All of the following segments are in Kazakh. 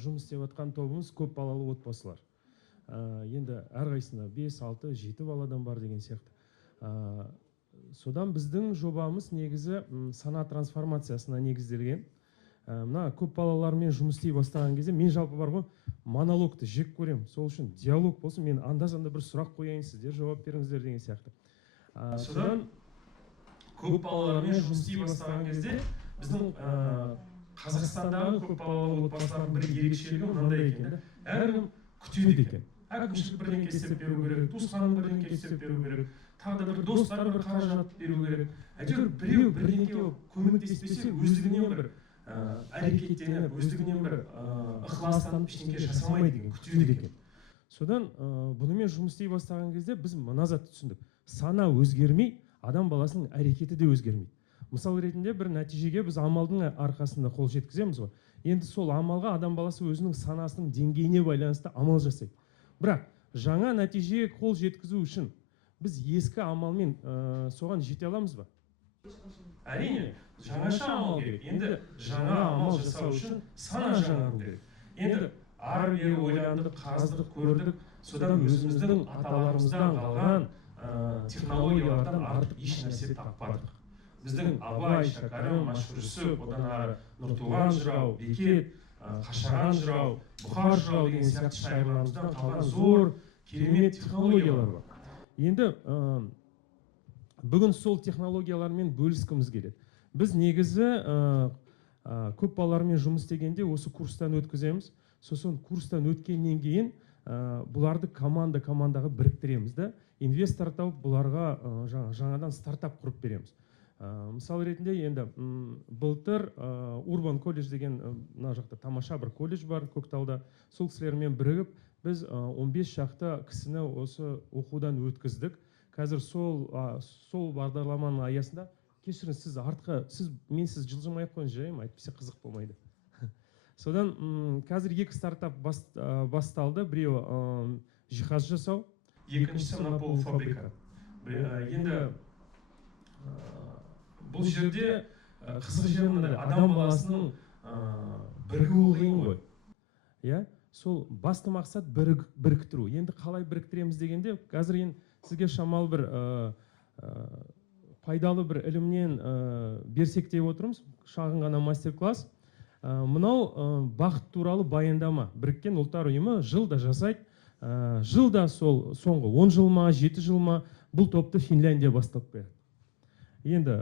жұмыс істеп жатқан тобымыз көп балалы отбасылар. Енді әрқайсысында 5, 6, 7 баладан бар деген сияқты. Содан біздің жобамыз негізі сана трансформациясына негізделген. Мына көп балалармен жұмыс істей бастаған кезде мен жалпы бар ғой, монологты жек көремін. Сол үшін диалог болсын, мен анда-санда бір сұрақ қояйын, сіздер жауап беріңіздер деген сияқты. Содан көп балалармен жұмыс істей бастаған кезде біздің Қазақстандағы көп балалы отбасылардың бір ерекшелігі мынандай екен. Әркім күтеді екен. Әкімшілік бірдеңе істеп беру керек, туысқаның бірдеңе істеп беру керек, тағы да бір достары бір қаражат беру керек. Әйтеуір біреу бірдеңеге көмектеспесе, өздігінен бір әрекеттеніп, өздігінен бір ықыластанып ештеңе жасамайды деген күтеді екен. Содан бұнымен жұмыс істей бастаған кезде біз мына затты түсіндік. Сана өзгермей, адам баласының әрекеті де өзгермейді. Мысал ретінде бір нәтижеге біз амалдың арқасында қол жеткіземіз ғой. Енді сол амалға адам баласы өзінің санасының деңгейіне байланысты амал жасайды. Бірақ жаңа нәтижеге қол жеткізу үшін біз ескі амалмен соған жете аламыз ба? Әрине, жаңаша амал керек. Енді жаңа амал жасау үшін сана жаңару керек. Енді ары-бері ойландық, қаздық, көрдік, содан өзіміздің аталарымыздан қалған технологиялардан артық еш нәрсе таппадық. Біздің Абай, Шәкәрім, Мәшһүр Жүсіп, одан ары Нұртуған жырау, Бекет, Қашаған жырау, Бұхар жырау деген сияқты шайырларымыздан қалған зор, керемет технологиялар бар. Енді бүгін сол технологиялармен бөліскіміз келеді. Біз негізі көп балалармен жұмыс істегенде осы курстан өткіземіз. Сосын курстан өткеннен кейін бұларды командаға біріктіреміз да, инвестор тауып бұларға жаңадан стартап құрып береміз. Мысал ретінде енді былтыр Урбан колледж деген мына жақта тамаша бір колледж бар Көкталда. Сол кісілермен бірігіп біз 15 шақты кісіні осы оқудан өткіздік. Қазір сол бағдарламаның аясында, кешіріңіз, мен сіз жылжымай ақ қойыңыз, жайым, әйтпесе қызық болмайды. Содан қазір 2 стартап басталды. Біреуі жиһаз жасау, екіншісі мына полуфабрикат. Енді бұл жерде қызық жері мынандай, адам баласының бірігуі қиын ғой. Сол басты мақсат біріктіру. Енді қалай біріктіреміз дегенде, қазір сізге шамалы бір пайдалы бір ілімнен берсек деп отырмыз. Шағын ғана мастер-класс. Мынау бақыт туралы баяндама. Біріккен ұлттар ұйымы жылда жасайды. Жылда сол соңғы 10 жыл ма, 7 жыл ма бұл топты Финляндия бастап береді. Енді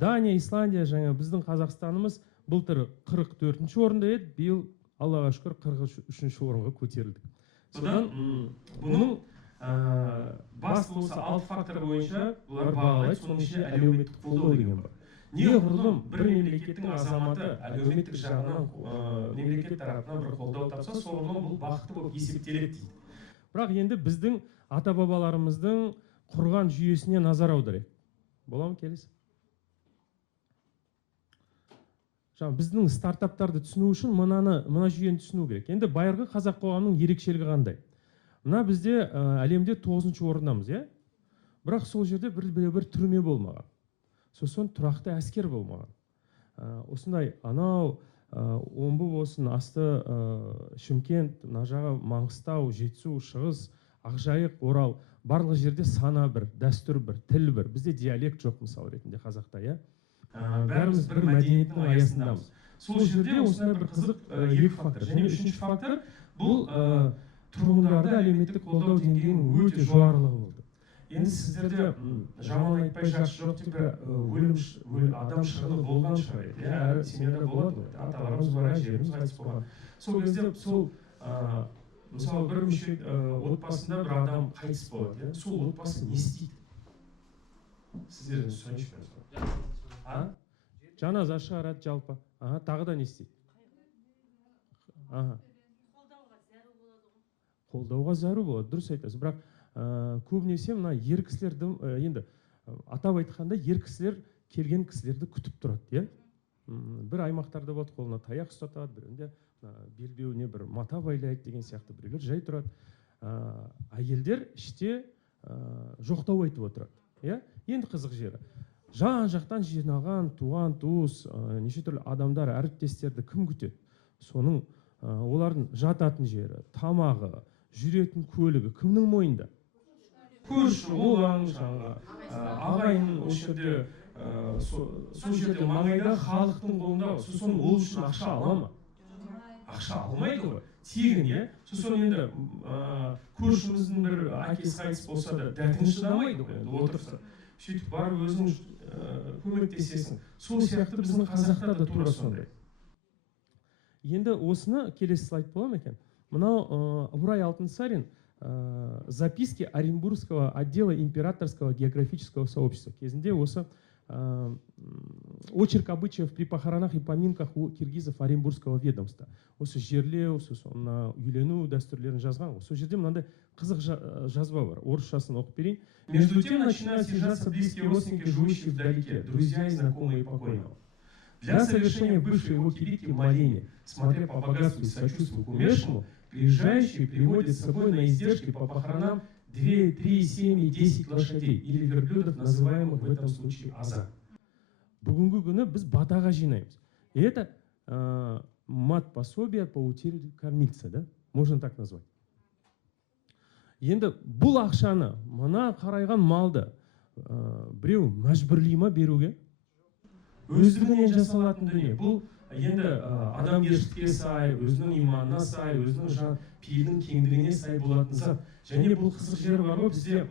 Дания, Исландия, жаңа біздің Қазақстанымыз былтыр 44-ші орында еді, биыл Аллаға шүкір 43-ші орынға көтерілдік. Содан бұның басты осы 6 фактор бойынша бұлар бағалайды, соның ішінде әлеуметтік қолдау деген бар. Неғұрлым бір мемлекеттің азаматы әлеуметтік жағынан мемлекет тарапынан бір қолдау тапса, соғұрлым бұл бақытты болып есептеледі дейді. Бірақ енді біздің ата-бабаларымыздың құрған жүйесіне назар аударайық. Бола ма, келесі? Біздің стартаптарды түсіну үшін мына жүйені түсіну керек. Енді байырғы қазақ қоғамының ерекшелігі қандай? Мына бізде әлемде 9-ші орындамыз, иә? Бірақ сол жерде бір түрме болмаған. Сосын тұрақты әскер болмаған. Осындай анау Омбы болсын, асты Шымкент, мына жағы Маңғыстау, Жетісу, Шығыс, Ақжайық, Орал, барлық жерде сана бір, дәстүр бір, тіл бір. Бізде диалект жоқ, мысал ретінде қазақта, иә? Бәріміз бір мәдениеттің аясындамыз. Сол жерде осындай бір қызық 2 фактор. Және 3-ші фактор бұл тұрғындарды әлеуметтік қолдау деңгейінің өте жоғарылығы болды. Енді сіздерде жаман айтпай жақсы жоқ деп адам шығыны болған шығар, әр семьяда болады ғой, аталарымыз бар, әжелеріміз қайтыс болған. Сол кезде сол мысалы бір мүше отбасында бір адам қайтыс болады, сол отбасы не істейді? Сіздерден сұрайыншы мен. Жаназа шығарады жалпы. Тағы да не істейді? Қолдауға зәру болады, дұрыс айтасыз. Бірақ көбінесе мына ер кісілерді, енді атап айтқанда ер кісілер келген кісілерді күтіп тұрады. Бір аймақтарда болады, қолына таяқ ұстатады, бірінде белбеуіне бір мата байлайды деген сияқты, біреулер жай тұрады. Әйелдер іште жоқтау айтып отырады. Енді қызық жері. Жан-жақтан жинаған туған туыс, неше түрлі адамдар, әріптестерді кім күтеді? Соның олардың жататын жері, тамағы, жүретін көлігі кімнің мойнында? Көрші, олаң, жаңағы ағайын осы жерде, сол жерде маңайда халықтың қолында. Сосын ол үшін ақша ала ма? Ақша алмайды ғой, тегін, иә. Сосын енді көршіміздің бір әкесі қайтыс болса да дәтің шыдамайды ғой, енді отырса. Сөйтіп барып өзің көмектесесің. Сол сияқты біздің қазақта да тура сондай. Енді осыны келесі слайд бола ма екен? Мынау Ыбырай Алтынсарин записки Оренбургского отдела императорского географического сообщества кезінде осы очерк обычаев при похоронах и поминках у киргизов Оренбургского ведомства. Осы жерлеу, сосын үйлену дәстүрлерін жазған ғой. Сол жерде мынандай қызық жазба бар. Орысшасын оқып берейін. Между тем начинают съезжаться близкие родственники, живущие вдалеке, друзья и знакомые покойного. Для совершения бывшей его кибитки моления, смотря по богатству и сочувствию к умершему, приезжающие приводят с собой на издержки по похоронам 2, 3, 7 и 10 лошадей или верблюдов, называемых в этом случае аза. Бүгінгі күні біз батаға жинаймыз. Это мат пособие по утере кормильца, да? Можно так назвать. Енді бұл ақшаны, мына қарайған малды біреу мәжбүрлей ма беруге? Өздігінен жасалатын дүние. Бұл енді адамгершілікке сай, өзінің иманына сай, өзінің пейілдің кеңдігіне сай болатын зат. Және бұл қызық жері бар ғой, бізде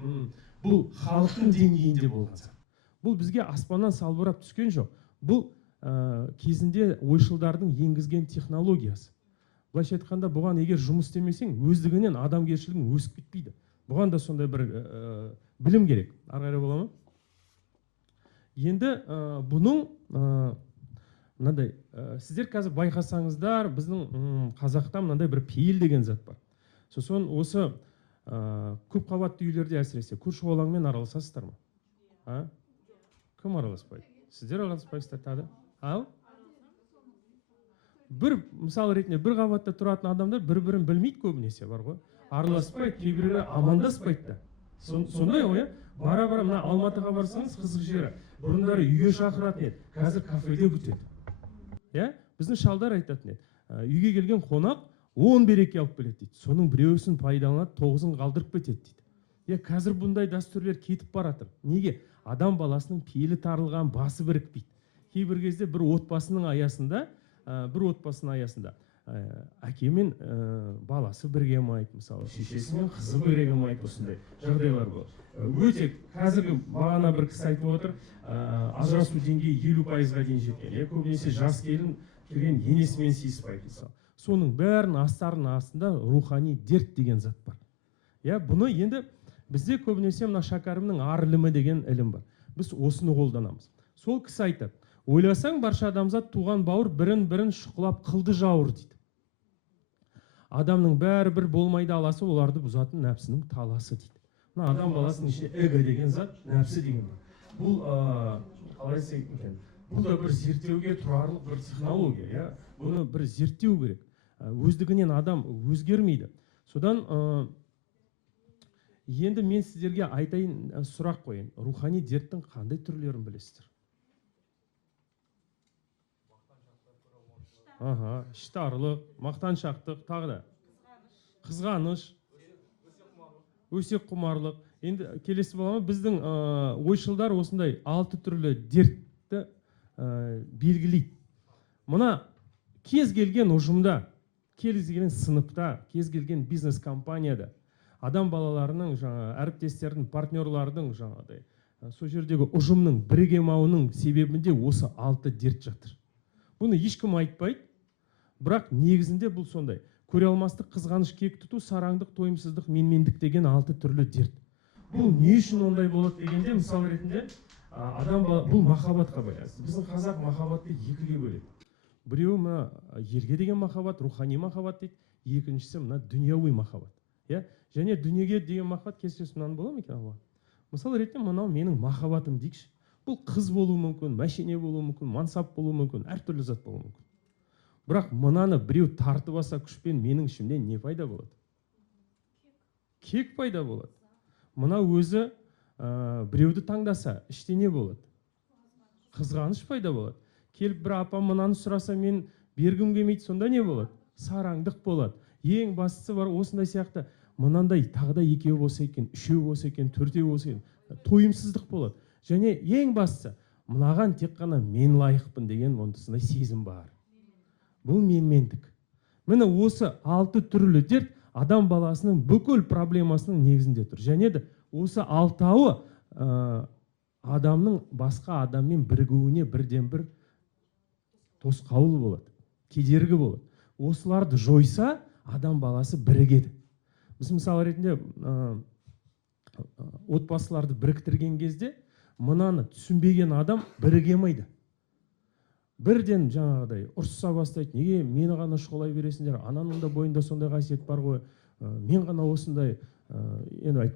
бұл халықтың деңгейінде болған зат. Бұл бізге аспаннан салбырап түскен жоқ. Бұл кезінде ойшылдардың енгізген технологиясы. Былайша айтқанда, бұған егер жұмыс істемесең, өздігінен адамгершілігің өсіп кетпейді. Бұған да сондай бір білім керек. Ары қарай бола ма? Енді бұның мынандай, сіздер қазір байқасаңыздар, біздің қазақта мынандай бір пейіл деген зат бар. Сосын осы көп қабатты үйлерде әсіресе көрші қолаңмен араласасыздар ма? Кім араласпайды? Сіздер араласпайсыздар тағы? Ал? Бір мысал ретінде бір қабатта тұратын адамдар бір-бірін білмейді көбінесе, бар ғой. Араласпайды, кейбіреулері амандаспайды да. Сондай ғой, бара-бара мына Алматыға барсаңыз қызық жері. Бұрындары үйге шақыратын еді, қазір кафеде күтеді. Біздің шалдар айтатын еді, үйге келген қонақ 10 береке алып келеді дейді. Соның біреуісін пайдаланады, 9-ын қалдырып кетеді дейді. Қазір бұндай дәстүрлер кетіп баратыр. Неге? Адам баласының пейілі тарылған, басы бірікпейді. Кейбір кезде бір отбасының аясында әке мен баласы бірге алмайды, мысалы, шешесі мен қызы бірге алмайды, осындай жағдайлар бар. Өте қазіргі бағана бір кісі айтып отыр, ажырасу деңгейі 50%-ға дейін жеткен. Көбінесе жас келген енесімен сыйыспайды, мысалы. Соның бәрін астарының астында рухани дерт деген зат бар. Бұны енді бізде көбінесе мына Шәкәрімнің ар ілімі деген ілім бар. Біз осыны қолданамыз. Сол кісі айтады, ойласаң барша адамзат туған бауыр бірін-бірін шұқылап қылды жауыр дейді. Адамның бәрі бір болмайды аласы, оларды бұзатын нәпсінің таласы дейді. Мына адам баласының ішінде эго деген зат, нәпсі деген бар. Бұл қалай айтсақ екен? Бұл да бір зерттеуге тұрарлық бір технология, бұны бір зерттеу керек. Өздігінен адам өзгермейді. Содан енді мен сіздерге айтайын, сұрақ қойын. Рухани дерттің қандай түрлерін білесіздер? Іштарлық, мақтаншақтық, тағы да қызғаныш, өсек құмарлық. Енді келесі бола ма? Біздің ойшылдар осындай 6 түрлі дертті белгілейді. Мұна кез келген ұжымда, кез келген сыныпта, кез келген бизнес компанияда адам балаларының, әріптестердің, партнерлардың, сол жердегі ұжымның бірігемауының себебінде осы 6 дерт жатыр. Бұны ешкім айтпайды, бірақ негізінде бұл сондай. Көре алмастық, қызғаныш, кек тұту, сараңдық, тойымсыздық, менмендік деген 6 түрлі дерт. Бұл не үшін ондай болады дегенде, мысал ретінде, бұл махаббатқа байланысты. Біздің қазақ махаббатты екіге бөледі. Біреуі мына елге деген махаббат, рухани махаббат дейді, екіншісі мына дүнияуи махаббат. Және дүниеге деген махаббат кесіресі мынаны бола ма екен? Мысал ретінде мынау менің махаббатым дейікші. Бұл қыз болуы мүмкін, мәшине болуы мүмкін, мансап болуы мүмкін, әртүрлі зат болуы мүмкін. Бірақ мынаны біреу тартып алса күшпен, менің ішімде не пайда болады? Кек пайда болады. Мына өзі біреуді таңдаса, іште не болады? Қызғаныш пайда болады. Келіп бір апам мынаны сұраса, мен бергім келмейді, сонда не болады? сараңдық болады. Ең бастысы бар осындай сияқты мынандай тағы да екеу болса екен, үшеу болса екен, төртеу болса екен, тойымсыздық болады. Және ең бастысы мынаған тек қана мен лайықпын деген ондай сезім бар. Бұл менмендік. Міне осы 6 түрлі дерт адам баласының бүкіл проблемасының негізінде тұр. Және де осы 6-ы адамның басқа адаммен бірігуіне бірден бір тосқауыл болады, кедергі болады. Осыларды жойса, адам баласы бірігеді. Біз мысалы ретінде отбасыларды біріктірген кезде мынаны түсінбеген адам бірігемейді. Бірден жаңағыдай ұрсыса бастайды. Неге мені ғана шұғылай бересіңдер? Ананың да бойында сондай қасиет бар ғой. Мен ғана осындай енді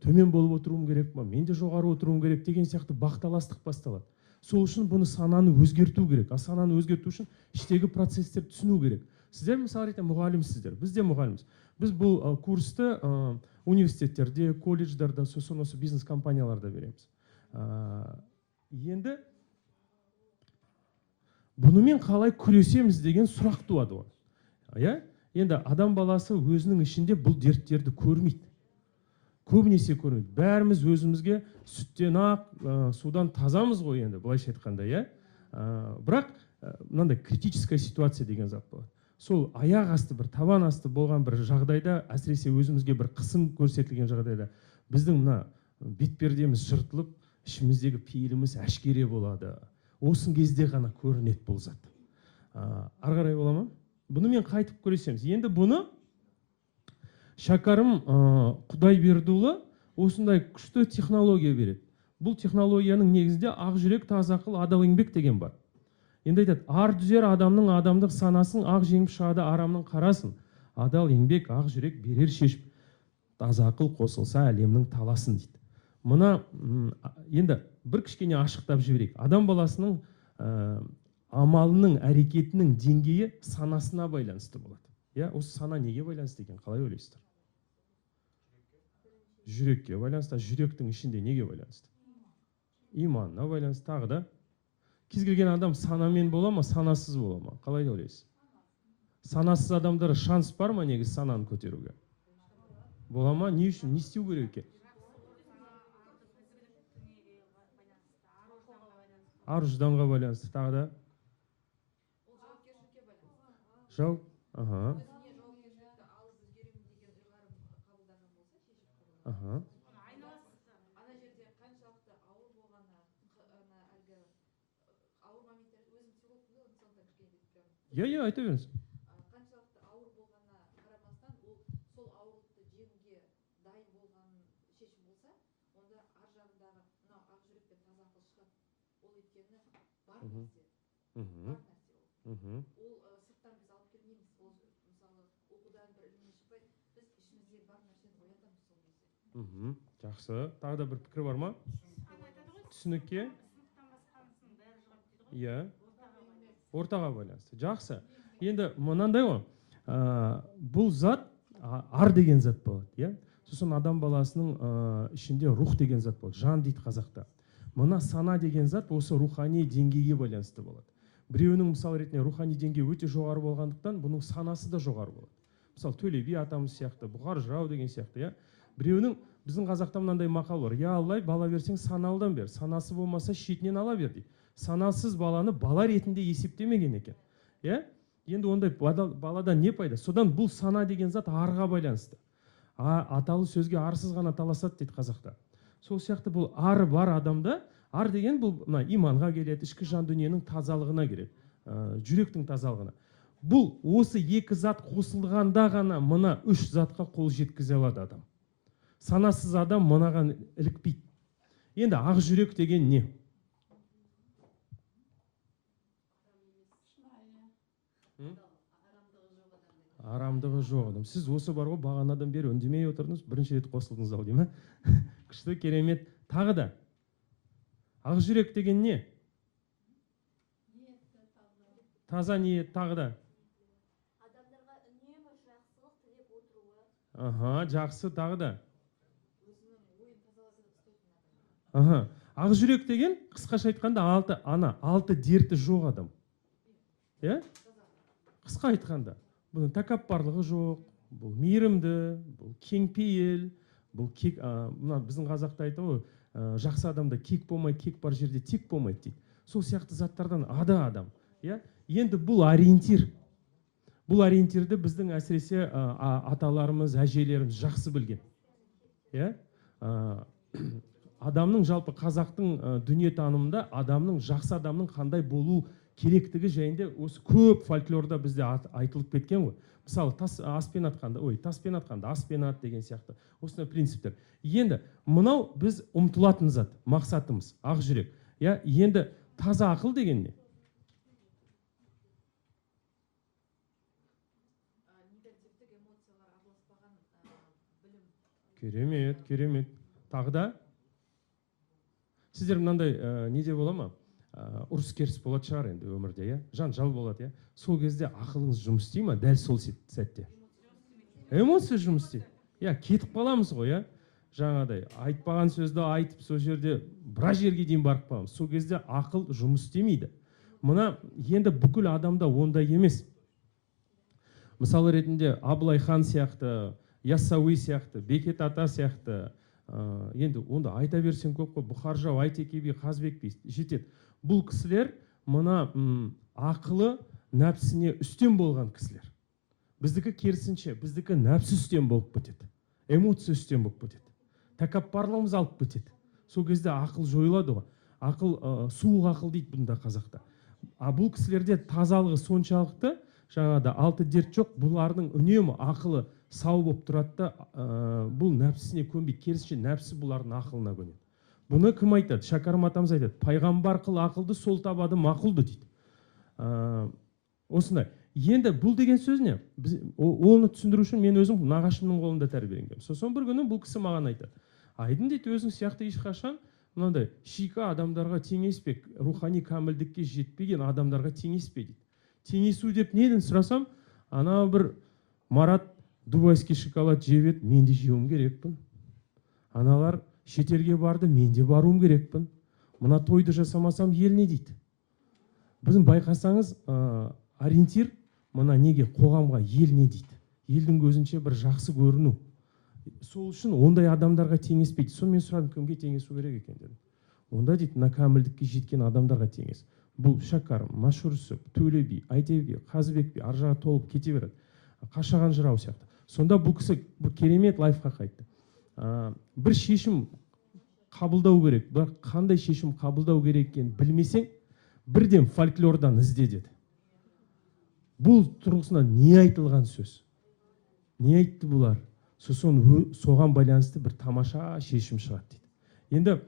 төмен болып отыруым керек па? Мен де жоғары отыруым керек деген сияқты бақталастық басталады. Сол үшін бұны сананы өзгерту керек. А сананы өзгерту үшін іштегі процестерді түсіну керек. Сіздер мысалы ретінде мұғалімсіздер. Біз де мұғаліміз. Біз бұл курсты университеттерде, колледждарда, сосын осы бизнес компанияларда береміз. Енді бұнымен қалай күресеміз деген сұрақ туады ғой. Иә? Енді адам баласы өзінің ішінде бұл дерттерді көрмейді. Көбінесе көрмейді. Бәріміз өзімізге сүттен ақ, судан тазамыз ғой енді, былайша айтқанда, иә? Бірақ мынандай критическая ситуация деген зат болады. Сол аяқ асты бір табан асты болған бір жағдайда, әсіресе өзімізге бір қысым көрсетілген жағдайда біздің мына бетпердеміз жыртылып, ішіміздегі пейіліміз әшкере болады. Осын кезде ғана көрінеді бұл зат. Ары қарай бола ма? Бұны мен қайтып көресеміз. Енді бұны шәкәрім Құдайбердіұлы осындай күшті технология береді. Бұл технологияның негізінде ақ жүрек, таза ақыл, адал еңбек деген бар. Енді айтады, ар дүзер адамның адамдық санасын, ақ жеңіп шығады арамның қарасын. Адал еңбек, ақ жүрек берер шешіп, таза ақыл қосылса әлемнің таласын дейді. Мұна енді бір кішкене ашықтап жіберейік. Адам баласының амалының, әрекетінің деңгейі санасына байланысты болады. Я, осы сана неге байланысты екен? Қалай ойлайсыздар? Жүрекке байланысты. Жүректің ішінде неге байланысты? Иманына байланысты. Тағы да кез келген адам санамен бола ма, санасыз бола ма? Қалай ойлайсыз? Санасыз адамдар шанс бар ма негізі сананы көтеруге? Бола ма? Не үшін? Не істеу керек екен? Ар жданға байланысты. Тағы да? Жауап? Ага. Ага. Я, айта беріңіз. Қаншалықты ауыр болғанына қарамастан, ол сол ауырлықты жеңуге дайын болған шешім болса, онда ар жағындағы мынау ақ жүрек пен таза ақыл шығады. Ол өйткені бар нәрсе. Ол сырттан біз алып келмейміз. Ол мысалы оқудан бір ілімнен шықпайды. Біз ішіміздегі бар нәрсені оятамыз сол кезде. Жақсы. Тағы да бір пікір бар ма? Түсінікке? Иә. Ортаға байланысты. Жақсы. Енді мынандай ғой, бұл зат ар деген зат болады, иә? Сосын адам баласының ішінде рух деген зат болады, жан дейді қазақта. Мына сана деген зат осы рухани деңгейге байланысты болады. Біреуінің мысалы ретінде рухани деңгейі өте жоғары болғандықтан, бұның санасы да жоғары болады. Мысалы Төле би атамыз сияқты, Бұқар жырау деген сияқты, иә? Біреуінің біздің қазақта мынандай мақал бар: "Я Аллай, бала берсең саналыдан бер, санасы болмаса шетінен ала бер" дейді. Санасыз баланы бала ретінде есептемеген екен. Иә? Енді ондай баладан не пайда? Содан бұл сана деген зат арға байланысты. Аталы сөзге арсыз ғана таласады дейді қазақта. Сол сияқты бұл ары бар адамда, ар деген бұл иманға келеді, ішкі жан дүниенің тазалығына келеді, жүректің тазалығына. Бұл осы екі зат қосылғанда ғана мына үш затқа қол жеткізе алады адам. Санасыз адам мынаған ілікпейді. Енді ақ жүрек деген не? Арамдығы жоқ адам. Сіз осы бар ғой, бағанадан бері үндемей отырдыңыз, бірінші рет қосылдыңыз ау деймін. Күшті, керемет. Тағы да ақ жүрек деген не? Таза ниет. Тағы да Адамдарға үнемі жақсылық тілеп отыруы. Жақсы. Тағы да Өзінің ойын тазалығын ұстайтын адам. Ақ жүрек деген қысқаша айтқанда алты дерті жоқ адам. Иә? Қысқа айтқанда. бұның тәкаппарлығы жоқ, бұл мейірімді, бұл кеңпейіл, бұл мына біздің қазақта айтады ғой, жақсы адамда кек болмайды, кек бар жерде тек болмайды дейді. Сол сияқты заттардан ада адам. Енді бұл ориентир. Бұл ориентирді біздің әсіресе аталарымыз, әжелеріміз жақсы білген. Адамның жалпы қазақтың дүниетанымында адамның, жақсы адамның қандай болу керектігі жайында осы көп фольклорда бізде айтылып кеткен ғой. Мысалы таспен атқанда аспен ат деген сияқты осындай принциптер. Енді мынау біз ұмтылатын зат, мақсатымыз, ақ жүрек. Енді таза ақыл деген не? Керемет, керемет. Тағы да? Сіздер мынандай неде бола ма? Ұрыс керіс болады шығар енді өмірде, жанжал болады, сол кезде ақылыңыз жұмыс істей ма? Дәл сол сәтте. Эмоция жұмыс істейді. Кетіп қаламыз ғой, жаңадай айтпаған сөзді айтып сол жерде біраз жерге дейін барып қаламыз. Сол кезде ақыл жұмыс істемейді. Мына енді бүкіл адамда ондай емес. Мысалы ретінде Абылай хан сияқты, Яссауи сияқты, Бекет ата сияқты, енді онда айта берсем көп қой, Бұхар жырау, Айтеке би, Қазбек би жетеді. Бұл кісілер мына ақылы нәпсіне үстем болған кісілер. Біздікі керісінше, біздікі нәпсі үстем болып бітеді. Эмоция үстем болып бітеді. Тәкаппарлығымыз алып бітеді. Сол кезде ақыл жойылады ғой. Ақыл, суық ақыл дейді бұнда қазақта. Бұл кісілерде тазалығы соншалықты, жаңада алты дерт жоқ, бұлардың үнемі ақылы сау болып тұрады да, бұл нәпсісіне көнбейді. Керісінше нәпсі бұлардың ақылына көнеді. Бұны кім айтады? Шәкәрім атамыз айтады. Пайғамбар қыл ақылды, сол табады мақұлды дейді. Осындай. Енді бұл деген сөз не? Оны түсіндіру үшін мен өзім нағашымның қолында тәрбиеленгенмін. Сосын бір күні бұл кісі маған айтады. Айдын дейді, өзің сияқты ешқашан мынандай шика адамдарға теңеспе, рухани кәмілдікке жетпеген адамдарға теңеспе дейді. Теңесу деп неден сұрасам, ана бір Марат дубайский шоколад жеп еді, мен де жеуім керекпін. Аналар шетелге барды, мен де баруым керекпін. Мына тойды жасамасам ел не дейді? Біздің байқасаңыз, ориентир мына неге, қоғамға ел не дейді? Елдің көзінше бір жақсы көріну. Сол үшін ондай адамдарға теңеспейді. Сонымен сұрадым, кімге теңесу керек екен дедім. Онда дейді, мына кәмілдікке жеткен адамдарға теңес. Бұл Шәкәрім, Машһүр Жүсіп, Төле би, Айтеке би, Қазыбек би, ар жағы толып кете береді. Қашаған жырау сияқты. Сонда бұл кісі бір керемет лайфхак айтты. Бір шешім қабылдау керек, бірақ қандай шешім қабылдау керек екенін білмесең, бірден фольклордан ізде деді. Бұл тұрғысынан не айтылған сөз? Не айтты бұлар? Соған байланысты бір тамаша шешім шығады дейді. Енді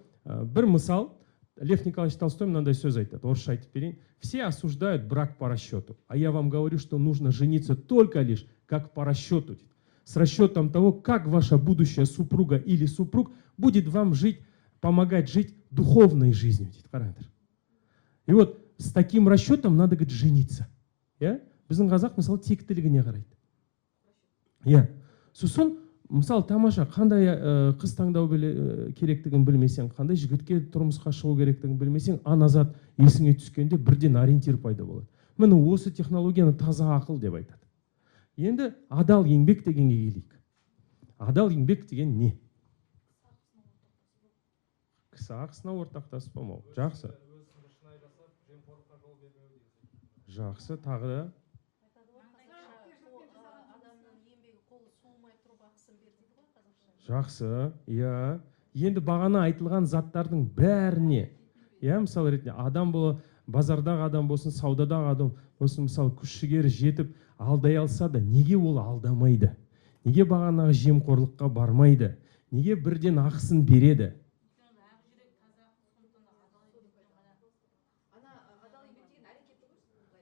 бір мысал, Лев Николаевич Толстой мынандай сөз айтады, орысша айтып берейін. Все осуждают брак по расчету, а я вам говорю, что нужно жениться только лишь как по расчету. С расчетом того, как ваша будущая супруга или супруг будет вам жить, помогать жить духовной жизнью. И вот с таким расчетом надо, говорит, жениться. Біздің қазақ, мысалы, тектілігіне қарайды. Сосын, мысалы, тамаша, қандай қыз таңдау керектігін білмесең, қандай жігітке тұрмысқа шығу керектігін білмесең, ана зат есіңе түскенде бірден ориентир пайда болады. Міне осы технологияны таза ақыл деп айтады. Енді адал еңбек дегенге келейік. Адал еңбек деген не? Кісі ақысына ортақтаспамау. Жақсы. Жақсы, тағы да. Жақсы, енді бағана айтылған заттардың бәріне, мысалы ретінде адам болы, базардағы адам болсын, саудадағы адам болсын, мысалы күш жігері жетіп алдай алса да, неге ол алдамайды? Неге бағанағы жемқорлыққа бармайды? Неге бірден ақысын береді?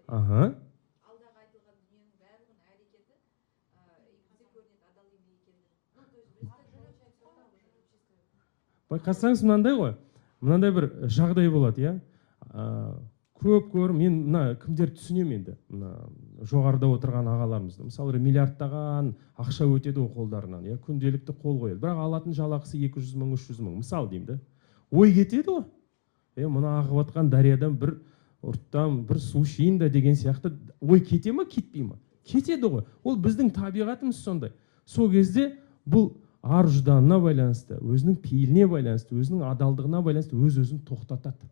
Аха. Байқасаңыз мынандай ғой, мынандай бір жағдай болады, көп мен мына кімдер түсінем енді, жоғарыда отырған ағаларымызды. Мысалы, миллиардтаған ақша өтеді ол қолдарынан, күнделікті қол қойады. Бірақ алатын жалақысы 200 мың, 300 мың, мысалы деймін. Ой кетеді ғой. Мұна ағып атқан дариядан бір ұрттан бір су ішейін да деген сияқты ой кете ма, кетпей ма? кетеді ғой. Ол біздің табиғатымыз сондай. Сол кезде бұл ар ұжданына байланысты, өзінің пейіліне байланысты, өзінің адалдығына байланысты өз-өзін тоқтатады.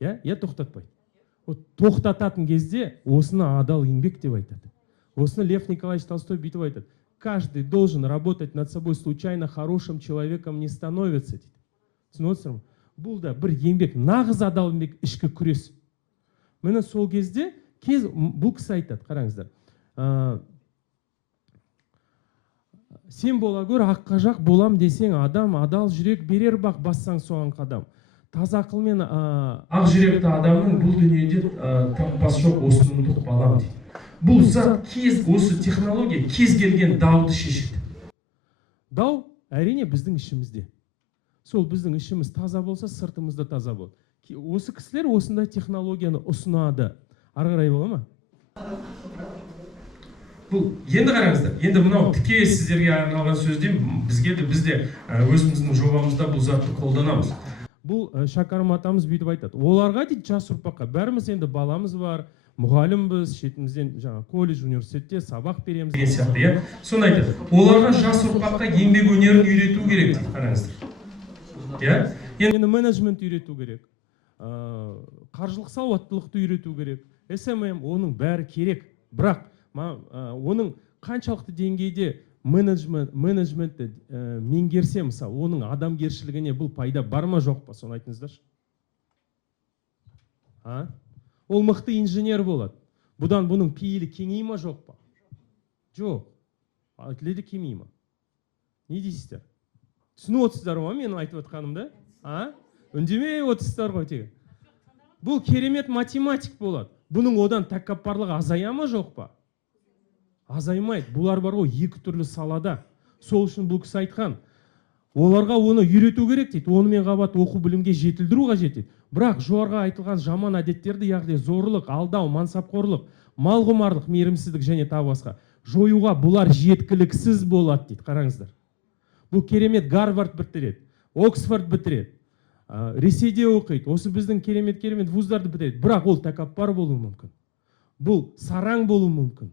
Я тоқтатпайды. Тоқтататын кезде осыны адал еңбек деп айтады. Осыны Лев Николаевич Толстой бүйтіп айтады. Каждый должен работать над собой, случайно хорошим человеком не становится дейді. Түсініп отырсың ба? Бұл да бір еңбек, нағыз адал еңбек, ішкі күрес. Міне сол кезде бұл кісі айтады, қараңыздар. Сен бола гөр аққа жақ болам десең адам, адал жүрек берер бақ, бассаң соған қадам. Таза ақылмен ақ жүректі адамның бұл дүниеде таппас жоқ осындық балам дейді. Бұл зат осы технология кез келген дауды шешеді. Дау әрине біздің ішімізде. Сол біздің ішіміз таза болса, сыртымызда таза болады. Осы кісілер осындай технологияны ұсынады. Ары қарай бола ма? Бұл енді қараңыздар. Енді мынау тіке сіздерге арналған сөзден бізде өзіміздің жобамызда бұл затты қолданамыз. Бұл Шәкәрім атамыз бүйтіп айтады. Оларға дейді жас ұрпаққа, бәріміз енді баламыз бар, мұғалімбіз, шетімізден жаңа колледж, университетте сабақ береміз деген сияқты, иә. Соны айтады. Оларға жас ұрпаққа еңбек өнерін үйрету керек дейді, қараңыздар. Иә? Енді менеджмент үйрету керек. Қаржылық сауаттылықты үйрету керек. SMM оның бәрі керек. Бірақ оның қаншалықты деңгейде менеджментті меңгерсе, мысалы, оның адамгершілігіне бұл пайда бар ма жоқ па, соны айтыңыздаршы. Ол мықты инженер болады. Бұдан бұның пейілі кеңей ма жоқ па? Жоқ. Тіледі кемей ма? Не дейсіздер? Түсініп отырсыздар ма менің айтып отқанымды? Үндемей отырсыздар ғой тегі. Бұл керемет математик болады. Бұның одан тәкаппарлығы азая ма жоқ па? Азаймайды. Бұлар бар ғой екі түрлі салада. Сол үшін бұл кісі айтқан. Оларға оны үйрету керек дейді. Онымен қабат оқу білімге жетілдіру қажет дейді. Бірақ жоғарғы айтылған жаман әдеттерді, яғни зорлық, алдау, мансапқорлық, малғұмарлық, мейірімсіздік және тағы басқа жоюға бұлар жеткіліксіз болады дейді. Қараңыздар. Бұл керемет Гарвард бітіреді, Оксфорд бітіреді, Ресейде оқиды, осы біздің керемет вуздарды бітіреді. Бірақ ол тәкаппар болуы мүмкін. Бұл сараң болуы мүмкін.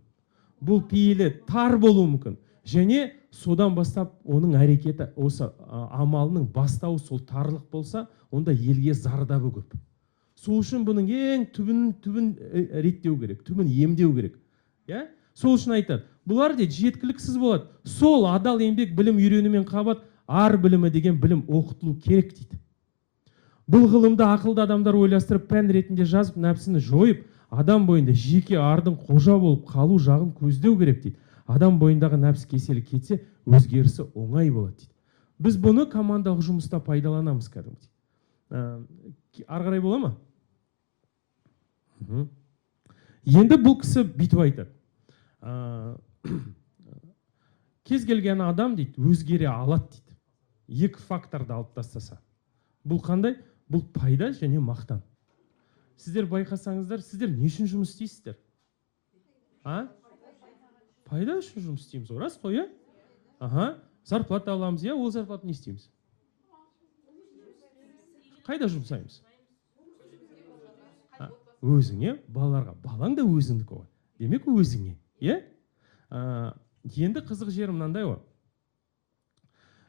Бұл пейілі тар болуы мүмкін. Және содан бастап оның әрекеті, осы амалының бастауы сол тарлық болса, онда елге зардабы көп. Сол үшін бұның ең түбін реттеу керек, түбін емдеу керек. Сол үшін айтады, бұлар де жеткіліксіз болады. Сол адал еңбек білім үйренумен қабат ар білімі деген білім оқытылу керек дейді. Бұл ғылымды ақылды адамдар ойластырып, пән ретінде жазып, нәпсіні жойып, адам бойында жеке ардың қожа болып қалу жағын көздеу керек дейді. Адам бойындағы нәпсі кеселі кетсе, өзгерісі оңай болады дейді. Біз бұны командалық жұмыста пайдаланамыз кәдімгідей. Ары қарай бола ма? Енді бұл кісі бүйтіп айтады. Кез келген адам дейді, өзгере алады дейді. Екі факторды алып тастаса. Бұл қандай? Бұл пайда және мақтан. Сіздер байқасаңыздар, сіздер не үшін жұмыс істейсіздер? Пайда үшін жұмыс істейміз, рас қой, зарплата аламыз, ол зарплата не істейміз? Қайда жұмсаймыз? Өзіңе, балаларға. Балаң да өзіңдікі ғой. Демек өзіңе. Енді қызық жері мынандай ғой.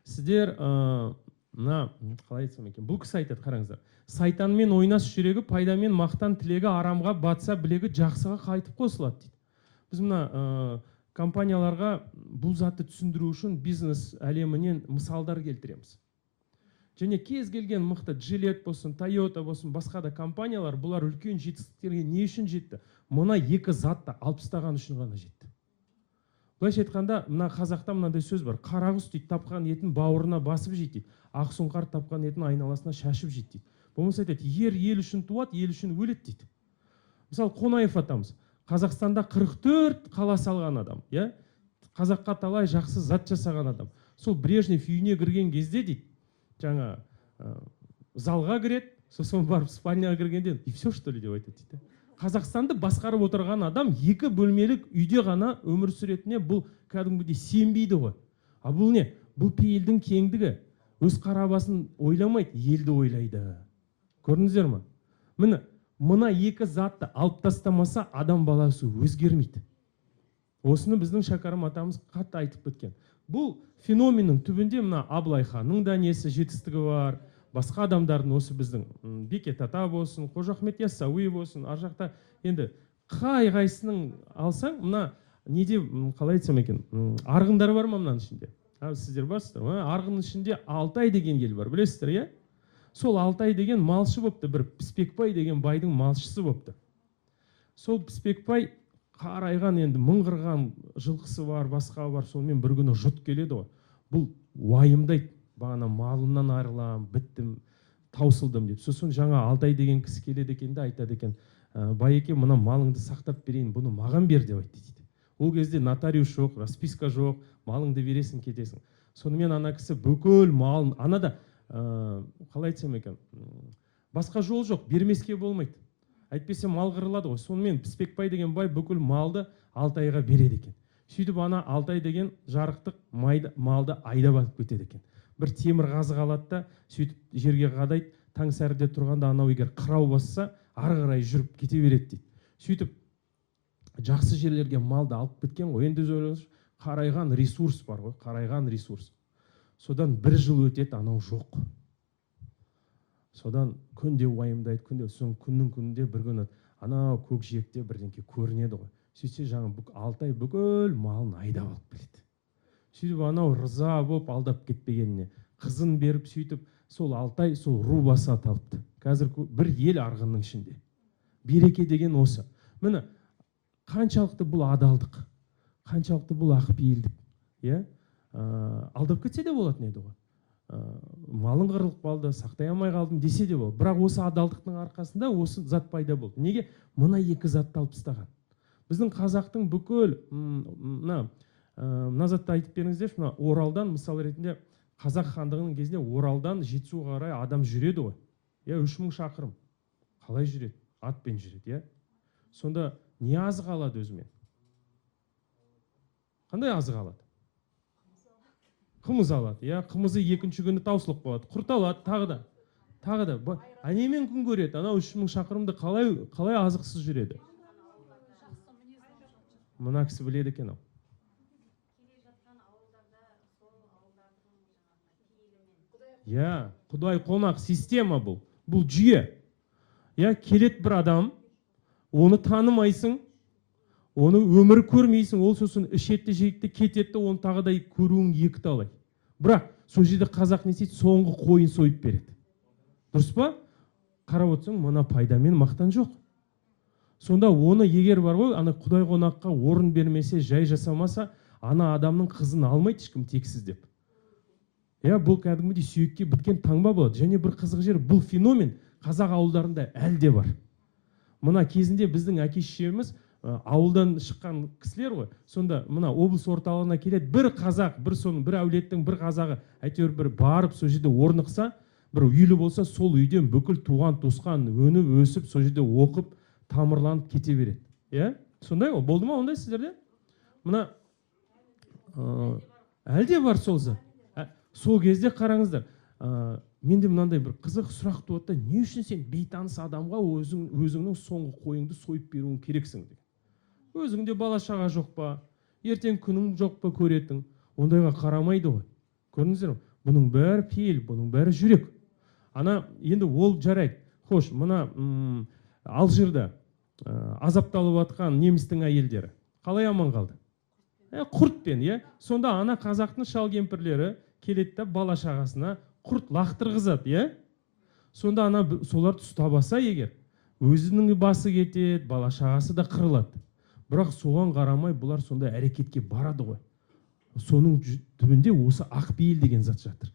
Сіздер, қалай айтсам екен, бұл кісі айтады, қараңыздар. Сайтанмен ойнас жүрегі, пайдамен мақтан тілегі, арамға батса білегі жақсыға қайтып қосылады дейді. Біз мына компанияларға бұл затты түсіндіру үшін бизнес әлемінен мысалдар келтіреміз. Және кез келген мықты Gillette болсын, Toyota болсын, басқа да компаниялар бұлар үлкен жетістіктерге не үшін жетті? Мұна екі затты алып тастаған үшін ғана жетті. Былайша айтқанда, мына қазақта мынандай сөз бар. Қарағұс дейді, тапқан етін бауырына басып жейді дейді. Ақсұңқар тапқан етін айналасына шашып жейді дейді. Болмаса айтады, ел үшін туады, ел үшін өледі дейді. Мысалы, Қонаев атамыз Қазақстанда 44 қала салған адам, қазаққа талай жақсы зат жасаған адам. Сол Брежнев үйіне кірген кезде дейді, жаңа залға кіреді, сосын барып спальняға кіргенде, и все что ли деп айтады дейді. Қазақстанды басқарып отырған адам екі бөлмелік үйде ғана өмір сүретіне бұл кәдімгідей сенбейді ғой. А бұл не? Бұл пейілдің кеңдігі. Өз қарабасын ойламайды, елді ойлайды. Көрдіңіздер ме? Мына екі затты алып тастамаса адам баласы өзгермейді. Осыны біздің шәкәрім атамыз қатты айтып кеткен. Бұл феноменнің түбінде мына Абылай ханның да несі жетістігі бар, басқа адамдардың осы біздің Бекет ата болсын, Қожа Ахмет Яссауи болсын, ар жақта енді қай қайсының алсаң, мына неде қалай айтсам екен, арғындар бар ма мынаның ішінде? Сіздер барсыздар ма? Арғынның ішінде Алтай деген ел бар, білесіздер, иә? Сол Алтай деген малшы бопты, бір Піспекбай деген байдың малшысы бопты. Сол Піспекбай қарайған енді мыңғырған жылқысы бар, басқа бар, сонымен бір күні жұт келеді ғой. Бұл уайымдайды, бағана малымнан арылам, біттім, таусылдым деп. Сосын жаңа Алтай деген кісі келеді екен де айтады екен, байеке, мына малыңды сақтап берейін, бұны маған бер деп айтты дейді. Ол кезде нотариус жоқ, расписка жоқ, малыңды бересің, кетесің. Сонымен ана кісі бүкіл малын, анада қалай айтсам екен, басқа жол жоқ, бермеске болмайды. Әйтпесе мал қырылады ғой. Сонымен Піспекбай деген бай бүкіл малды Алтайға береді екен. Сөйтіп ана Алтай деген жарықтық малды айдап алып кетеді екен. Бір темір қазық алады да, сөйтіп жерге қадайды, таң сәріде тұрғанда анау егер қырау басса, ары қарай жүріп кете береді дейді. Сөйтіп жақсы жерлерге малды алып кеткен ғой. Енді ойлаңызшы, қарайған ресурс бар ғой, қарайған ресурс. Содан бір жыл өтеді, анау жоқ. Содан күнде уайымдайды, күннің күнінде бір күні анау көкжиекте бірдеңке көрінеді ғой. Сөйтсе жаңа Алтай бүкіл малын айдап алып келеді. Сөйтіп анау рыза болып алдап кетпегеніне қызын беріп, сөйтіп сол Алтай сол ру басы аталыпты. Қазір бір ел арғынның ішінде. Береке деген осы. Міне қаншалықты бұл адалдық, қаншалықты бұл ақпейілдік, иә? Алдап кетсе де болатын еді ғой. Малың қырылып қалды, сақтай алмай қалдым десе де болды. Бірақ осы адалдықтың арқасында осы зат пайда болды. Неге? Мына екі затты алып тастаған. Біздің қазақтың бүкіл мына затты айтып беріңіздерші, мына Оралдан, мысал ретінде қазақ хандығының кезінде Оралдан Жетісуға қарай адам жүреді ғой. 3000 шақырым. Қалай жүреді? Атпен жүреді, иә? Сонда не азық алады өзімен? Қандай азық алады? Қымыз алады, иә, қымызы екінші күні таусылып қалады, құрт алады, тағы да. Немен күн көреді? Анау 3000 шақырымды қалай азықсыз жүреді? Мына кісі біледі екен ау. Иә, құдай қонақ система бұл. Бұл жүйе. Иә, келет бір адам, оны танымайсың, оны өмір көрмейсің, ол сосын ішетті, жейікті, кететті, оны тағыдай көруің екі талай. Бірақ сол жерде қазақ не істейді? Соңғы қойын сойып береді. Дұрыс па? Қарап отырсаң, мына пайдамен мақтан жоқ. Сонда оны егер бар ғой, ана құдай қонаққа орын бермесе, жай жасамаса, ана адамның қызын алмайды ешкім тексіз деп. Иә, бұл кәдімгідей сүйекке біткен таңба болады. Және бір қызық жер, бұл феномен қазақ ауылдарында әлде бар. Мына кезінде біздің әке-шешеміз ауылдан шыққан кісілер ғой. Сонда мына облыс орталығына келеді, бір қазақ, бір әулеттің бір қазағы әйтеуір бір барып сол жерде орнықса, бір үйлі болса, сол үйден бүкіл туған туысқан өніп өсіп, сол жерде оқып, тамырланып кете береді. Иә? Сондай ғой, болды ма ондай сіздерде? Мына әлде бар сол зат. Сол кезде қараңыздар, менде мынандай бір қызық сұрақ туады, не үшін сен бейтаныс адамға өзіңнің соңғы қойыңды сойып беруің керексің деген. Өзіңде бала шаға жоқ па, ертең күнің жоқ па көретін, ондайға қарамайды ғой. Көрдіңіздер ме? Бұның бәрі пейіл, бұның бәрі жүрек. Ана енді ол жарайды. Хош, мына Алжирда азапталып жатқан немістің әйелдері қалай аман қалды? Құртпен, иә? Сонда ана қазақтың шал кемпірлері келеді да бала шағасына құрт лақтырғызады, иә? Сонда ана соларды ұстабаса егер, өзінің басы кетеді, бала шағасы да қырылады. Бірақ соған қарамай бұлар сонда әрекетке барады ғой. Соның түбінде осы ақпейіл деген зат жатыр.